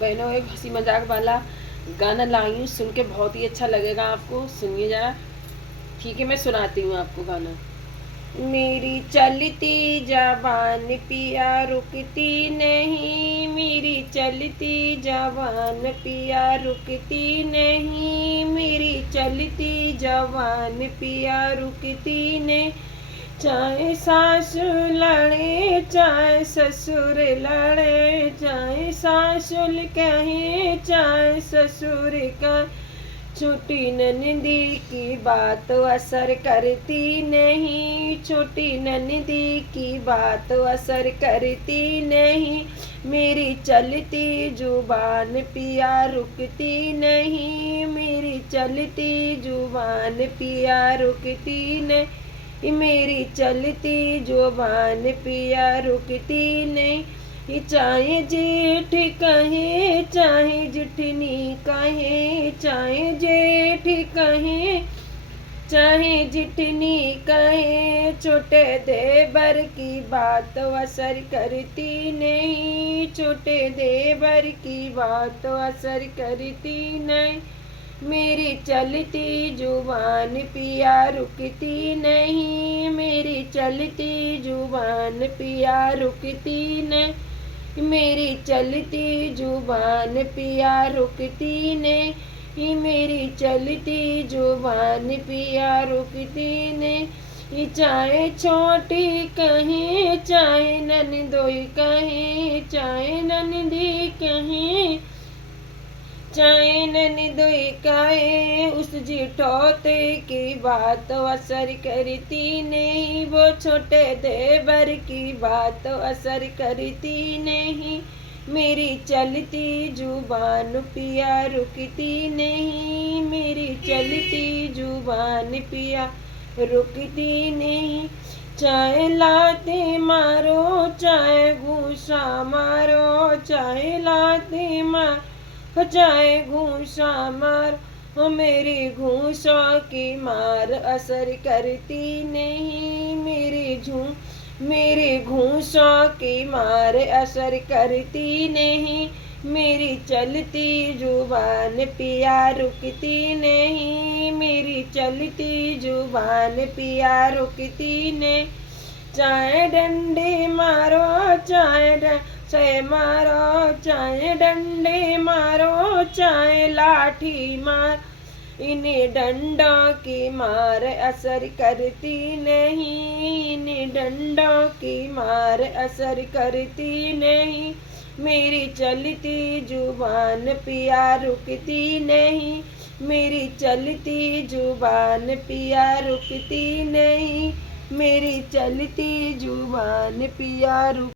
बहनों एक हंसी मजाक वाला गाना लाई हूँ, सुन के बहुत ही अच्छा लगेगा आपको। सुनिए जरा। ठीक है, मैं सुनाती हूँ आपको गाना। मेरी चलती जबान पिया रुकती नहीं, मेरी चलती जबान पिया रुकती नहीं, मेरी चलती जबान पिया रुकती नहीं। चाहे सास लड़े चाहे ससुर लड़े, चाहे सासुल कहे चाहे ससुर का, छोटी ननदी की बात असर करती नहीं, छोटी ननदी की बात असर करती नहीं। मेरी चलती जुबान पिया रुकती नहीं, मेरी चलती जुबान पिया रुकती नहीं, मेरी चलती जुबान पिया रुकती नहीं। ये चाहे जेठ कहे चाहे जिठनी कहे, चाहे जेठ कहे चाहे जिठनी कहे, छोटे देवर की बात असर करती नहीं, छोटे देवर की बात असर करती नहीं। मेरी चलती जुबान पिया रुकती नहीं, मेरी चलती जुबान पिया रुकती नहीं, मेरी चलती जुबान पिया रुकती नहीं, मेरी चलती जुबान पिया रुकती नहीं। चाहे छोटी कहे चाहे ननदोई कहे, चाहे ननदी कहे चाहे ननदोई कहे, उस जिठौते की बात असर करती नहीं, वो छोटे देवर की बात असर करती नहीं। मेरी चलती जुबान पिया रुकती नहीं, मेरी चलती जुबान पिया रुकती नहीं। चाहे लाते मारो चाहे घूसा मारो, चाहे लाते मारो चाहे घूसा मार, मेरी घूसों की मार असर करती नहीं, मेरी घूसों की मार असर करती नहीं। मेरी चलती जुबान पिया रुकती नहीं, मेरी चलती जुबान पिया रुकती नहीं। चाहे डंडे मारो चाहे मारो, चाहे डंडे मारो चाहे लाठी मार, इन्हें डंडों की मार असर करती नहीं, इन्हें डंडों की मार असर करती नहीं। मेरी चलती जुबान पिया रुकती नहीं, मेरी चलती जुबान पिया रुकती नहीं, मेरी चलती जुबान पिया रुक